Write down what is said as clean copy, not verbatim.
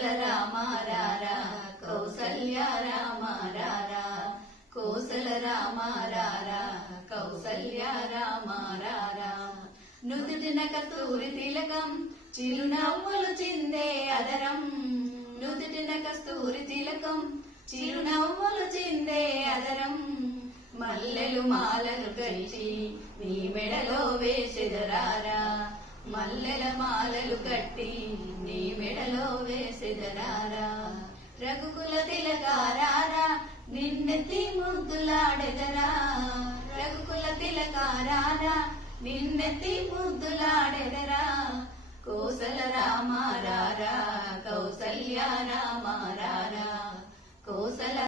కోసల రామ రారా కౌసల్య రామ రారా కోసల రామ రారా కౌసల్య రామ రారా నుదుటిన కస్తూరి తిలకం చిరునవ్వులు చిందే అదరం నుదుటిన కస్తూరి తిలకం చిరునవ్వులు చిందే అదరం మల్లెలు మాలలు కట్టి నీ మెడలో వేసెదరారా మల్లెల మాలలు కట్టి నీ మెడలో వేసెదరారా రఘుకుల తిలకారారా నిన్నెత్తి ముద్దులాడెదరా రఘుకుల తిలకారారా నిన్నెత్తి ముద్దులాడెదరా కోసల రామ రారా కౌసల్య రామ రారా కోసల